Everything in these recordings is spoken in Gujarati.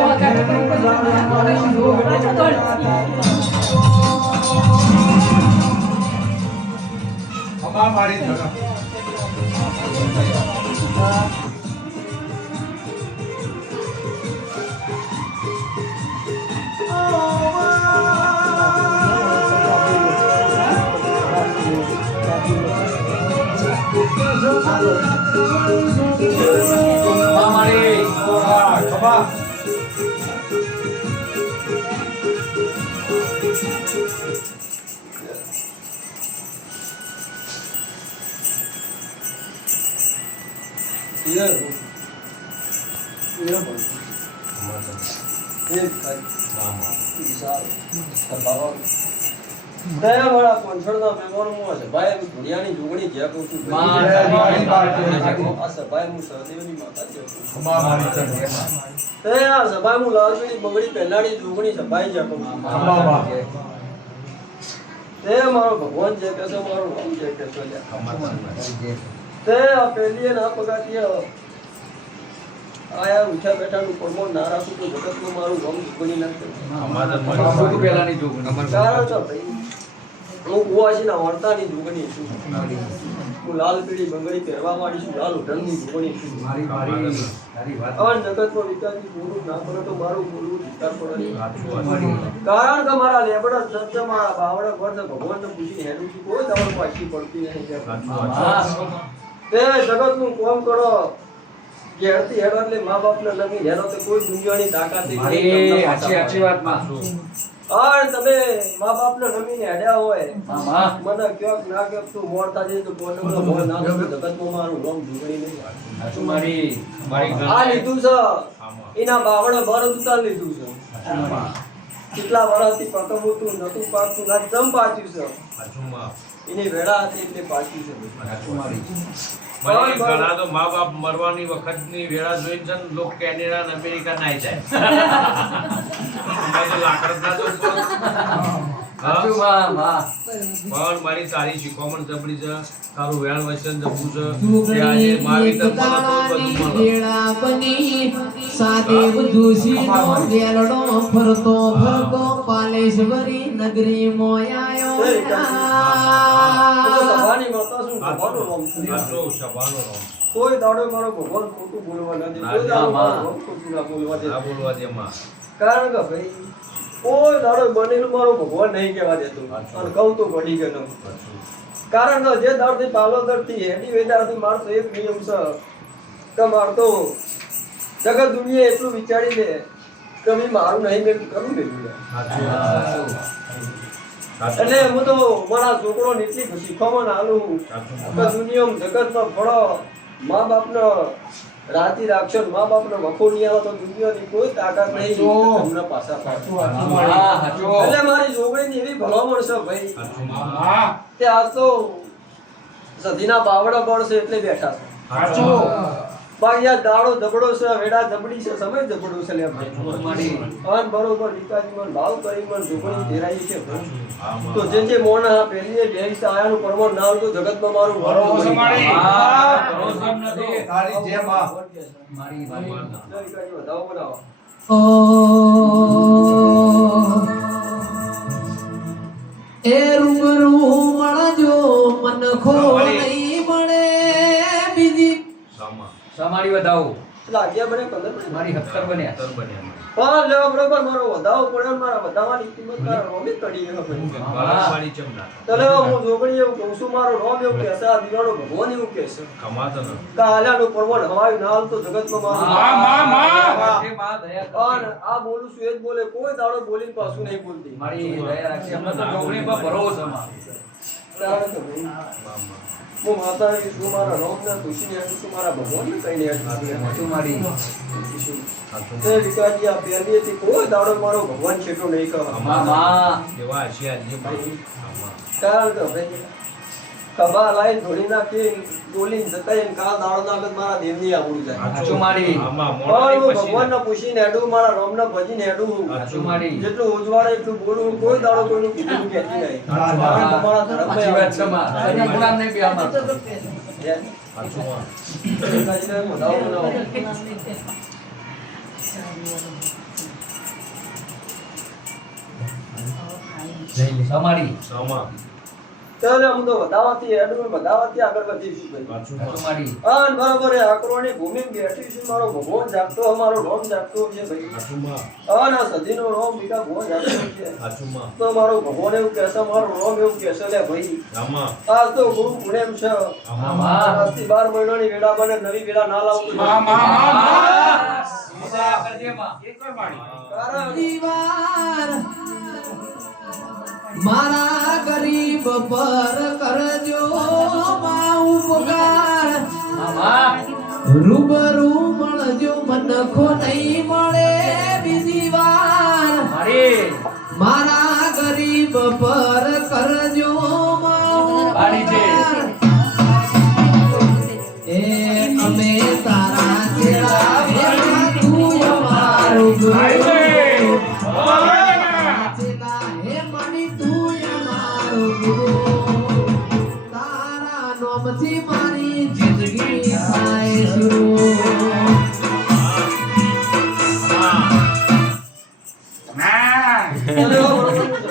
આવતો અમા મારી જગા મારી બંગડી પહેલાની જોગણી છું બા. તે મારો ભગવાન જે કહેશે મારું છે જે કહેશો. તે આ ના પગાતી આયા ઉઠ્યા બેઠાનું પરમો ના રાખું તો જગતનું મારું નામ જોગણી નાખે પહેલાની જોગણી કારણ છે ભાઈ. હું કુવાસીના વર્તાની જોગણી છું. હું લાલ પીળી બંગડી પહેરવા વાળી છું લાલ ઉઢણની જોગણી છું. મારી મારી તારી વાત આ જગતમાં વિકાસની બોલું ના પડે તો મારું બોલવું વિચાર પડે કારણ કે મારા લેબડા સત્ય મારા બાવડા ભગવાનને પૂછી હેડું છું કોઈ તમારું પાછી પડતી નહીં. તે જગતનું કોમ કરો. ઘેરથી હેડો એટલે મા બાપને નમી હેડો તો કોઈ દુનિયાની તાકાત નહીં. મારી આછી આછી વાતમાં અને તમે મા બાપને નમીને હેડ્યા હોય. માં માં મને ક્યાંક ના ક્યાંક તું મોરતા જઈ તો કોઈ નંબર ના તો જગતમાં મારું નામ જોગણી નહીં સાચું મારી આ લીધું છે. એના બાવડા બાર ઉતાર લીધું છે. કેટલા વર્ષથી પકવું તું નતું પાકતું ના જમ પાચ્યું છે. એની વેળા હતી એટલે પાચ્યું છે મને ઘણા તો મા બાપ મરવાની વખતની વેળા જોઈને છે ને લોક કેનેડા અને અમેરિકા નાઈ જાય. અમે તો લાકડના તો ઉપર. સાચું માં માં પણ મારી તારી શીખવામણ જબરી છે. તારું વેણ વચન જબરું છે. કે આજે મારી તરફ બધું સાદેવ જોશીનો વેલડો ફરતો ફરતો પાલેશ્વરી નગરી મોયાયો. કોઈ દાડો મારો ભગવાન ખોટું બોલવા ના દે. કોઈ દાડો મારો ખોટું ના બોલવા દે. આ બોલવા દે માં. કારણ કે ભાઈ કોઈ દાડો બનેલું મારો ભગવાન નહીં કહેવા દેતું. અને કહું તો ઘડી ગયો કારણ કે જે દાડથી પાલોદરથી હેડી વેદારથી મારતો એક નિયમ છે કે મારતો જગત દુનિયા એટલું વિચારી લે કે મેં મારું નહીં મેં કરું મેળવી લે સાચું. સાચું. એટલે હું તો મારા છોકરો એટલી શીખવામાં આલું દુનિયામાં જગતમાં ફળો મા બાપનો રાતી રાખશો ને મા બાપનો વખો નહીં આવે તો દુનિયાની કોઈ તાકાત નહીં. તમને પાછા. એટલે મારી છોકરીની એવી ભલામણ છે ભાઈ. તે આ તો સધીના બાવડા છે એટલે બેઠા છે. બાકી દાડો જબડો છે વેડા જબડી છે સમય જબડો છે લે ભાઈ. અન બરોબર વિકાસજી મન ભાવ કરી મન ઢોકળી ધેરાઈ છે માં. તો જે જે મોના પેલી એ આયાનું પરમો નામ તો જગતમાં મારું ભરોસો મારી. હા ભરોસો નથી. તારી જેમ આ. મારી મારી. વધાવો બનાવો. એ રૂબરૂ મળજો મન ખો નહીં સમારી વધાવો. લાગ્યા બને પંદર બને. મારી હત્તર બન્યા તર બન્યા. હા લેવા બરોબર મારો વધાવો પડ્યો ને મારા વધાવાની કિંમત મારા રોમી કરી છે ભાઈ ચમના. તો લે હું. જોગણી એવું કહું છું મારો રોમ એવું કહેશે આ દિવાળો ભગવાન એવું કહેશે. કમાતો ન. કે આલ્યાનું પરવણ હવાયું નાલ તો જગતમાં માં, માં, માં. એ માં દયા પણ આ બોલું છું એ જ બોલે કોઈ દાડો બોલીને પાછું નહીં બોલતી. મારી દયા રાખી અમને તો જોગણી પર ભરોસો માં. હું માતા છું મારા રોમને ખુશીને હેઠું છું મારા ભગવાનને કહીને છું. મારી તે આ કોઈ દાડો મારો ભગવાન છેટો નહીં કહો એવા ભાઈ. કારણ કે ખભા લાઈ ધોળી નાખી બોલીને જતા રહીને કાલ દાડો ના આગળ મારા દેવની આબરૂ જાય. હાચું મારી. આમાં પણ હું પછી ભગવાનને પૂછીને હેડું મારા રોમને ભજીને હેડું. હાચું મારી. જેટલું ઉજવાડે એટલું બોલું કોઈ દાડો કોઈ નું કીધું કહેતી નહીં. તમારા કે મારા. વાત છે. માં. અને ગુલામ નહીં બી આમાં. તમારી. ત્યારે હું તો વધાવાથી હેડું વધાવાથી આગળ ભાઈ બરાબર એ આકરોની ભૂમિમાં બેઠી છું મારો ભગવાન જાગતો અમારો રોમ જાગતો છે ભાઈ. આન આ સદીનો રોમ બીજા ભગવાન જાગતો છે. તો મારો ભગવાન એવું કહેશે મારો રોમ એવું કહેશે લે ભાઈ આમાં. આ તો ગુરુ પુણેમ છે. આજથી બાર મહિનાની વેળા બને નવી વેળા ના દીવાર મારા ગરીબ પર કરજો ઉપકાર. રૂબરૂ મળજો મનખો નહીં મળે બીજી વાર. મારી મારા ગરીબ પર કરજો. એ અમે તારા ચેલા તું અમારો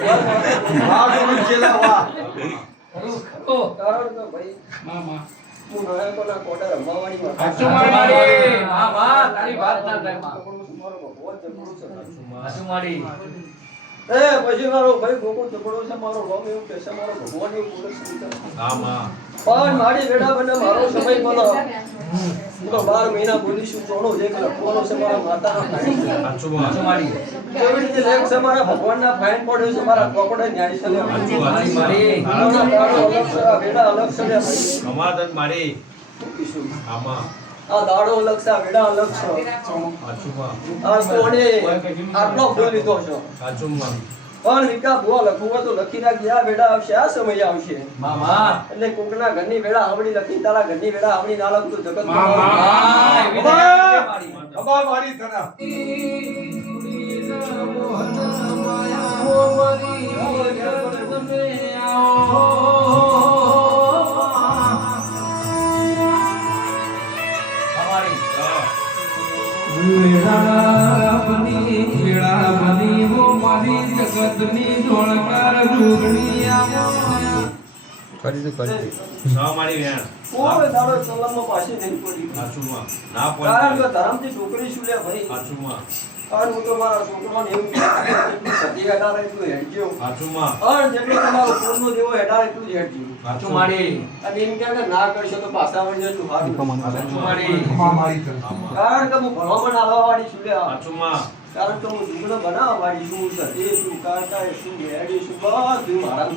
વાહ ગુરુ વાહ ભાઈ. હું નાયકોના હાચું મારી. માં, માં, તારી વાત ના થાયમાં. મારો ભગવાન છે હાચું મારી. એ પછી મારો ભાઈ ગોકુળ જબરો છે મારો રોમ એવું કે છે મારો ભગવાન એવું બોલે છે આમાં. પણ મારી વેડા બને મારો સમય બોલો હું તો બાર મહિના બોલીશું ચોનો જે લખવાનો છે મારા માતાનો ફાઇન છે હાચુમાં. મારી. કેવી રીતે લેખ છે મારા ભગવાનના ફાઇન પડ્યો છે મારા કોકડે ન્યાય છે મારી, મારી. મારા અલગ છે આ અલગ છે લે મારી. શું કહીશું? આમાં. આ દાડો અલગ છે આ વેડા અલગ છે આ કોણે આટલો ફૂલ લીધો છે. પણ વિકા ભુવા લખવું હોય તો લખી નાખજે આ વેડા આવશે આ સમય આવશે માં, માં. એટલે કોકના ઘરની વેડા આવડી લખી તારા ઘરની વેડા આવડી ના લખતું જગતમાં, માં. માં, એ વિદાય કરજે મારી. સા મારી વેણ. કોઈ દાડો ચલમમાં પાછી નહીં પડી. ના કારણ કે ધરમથી છોકરી શું લે ભાઈ હાચુમાં. કારણ હું તો મારા છોકરાને એવું કહું કે જેટલું સતી હેડારે એટલું હેડજો હાચુમાં. અને જેટલું તમારો પૂરનો દેવો હેડારે એટલું હેડજો હાચું મારી. અને એમ કે ના કરશો તો પાછા વળી જજો હારું. મારી. કારણ કે હું ભણવામાં નાલવા વાળી છું લે આ. હાચુમાં. કારણ કે હું દુગડો બનાવવા વાળી છું સતી છું કાંટા શું વેડી છું બધું મારા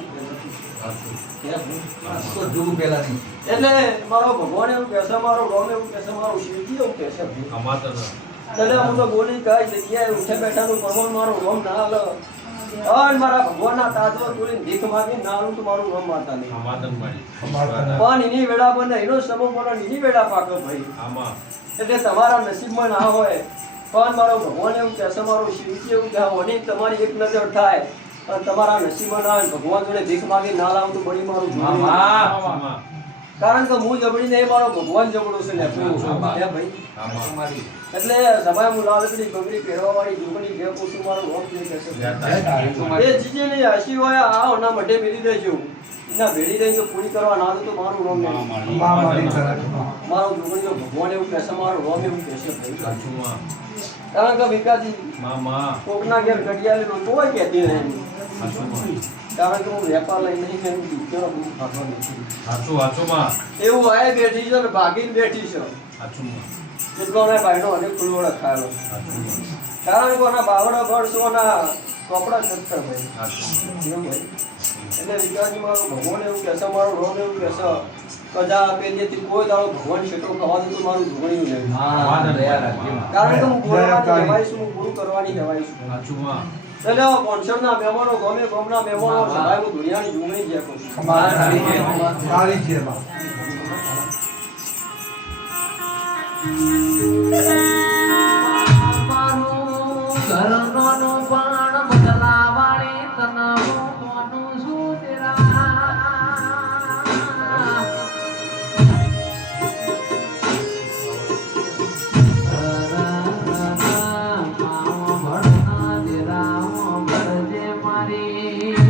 હાચું. તો જુગું પહેલાની. એટલે મારો ભગવાન એવું કહેશે મારો રોમ એવું કહેશે મારો શિવજી એવું કહેશે આમાં તો ના. એટલે હું તો બોલી કઈ જગ્યાએ ઉઠે બેઠાનું પ્રમાણ મારું રોમ ના હાલે અને મારા ભગવાનના તાજવા તોડીને ભીખ માંગી ના હાલું તો મારું રોમ માતા નહીં પણ એની વેળા બને એનો સમો મને એની વેળા પાકો ભાઈ એટલે તમારા નસીબમાં ના હોય પણ મારો ભગવાન એવું કહેશે મારો શિવજી એવું કહે ઓની તમારી એક નજર થાય અને તમારા નસીબમાં ના હોય ભગવાન જોડે ભીખ માંગી ના લાવું તો બળી મારું. કારણ કે હું જબડીને એ મારો ભગવાન જબડો છે ને ભાઈ? એટલે સભાએ હું લાલકડી બંગડી પહેરવા વાળી ઢોકળી ઘેર પૂછું મારો રોમ નહીં કહેશે એ જીજે ને હસી હોય આ ઓના મઢે મેલી દેજો ના ભેળી દઈ તો પૂરી કરવા ના તો મારું રોમ નહીં. માં મારી ઢોકળી તો ભગવાન એવું કહેશે મારો રોમ એવું કહેશે ભાઈ. કારણ કે માં. કોકના ઘેર ઘડિયાળી તો કોઈ કહેતી નહીં હાચુમાં. કારણ કે હું વેપાર લઈને નહીં એનું નથી. એવું આય બેઠી છે ને ભાગીને બેઠી છે હાચુમાં. એટલો મેં ભાઈનો અનેક ફૂલવડો ખાયેલો કારણ કે ઓના બાવડા વર્ષોના કપડા સત્તર ભાઈ હાચુમાં. ભાઈ એટલે વિકાસજી મારો ભગવાન એવું કહેશે મારો રોમ એવું કહેશે કદા પેલેથી કોઈ દાડો ભગવાન તો મારું નહીં માં. કારણ કે હું બોલવાની હું પૂરું કરવાની કહેવાય છું હાચુમાં. એટલે આ કોન્સર્ટના મહેમાનો ગમે ગમના મહેમાનો હું દુનિયાની જૂની છું. સારી છે સારી છે બા.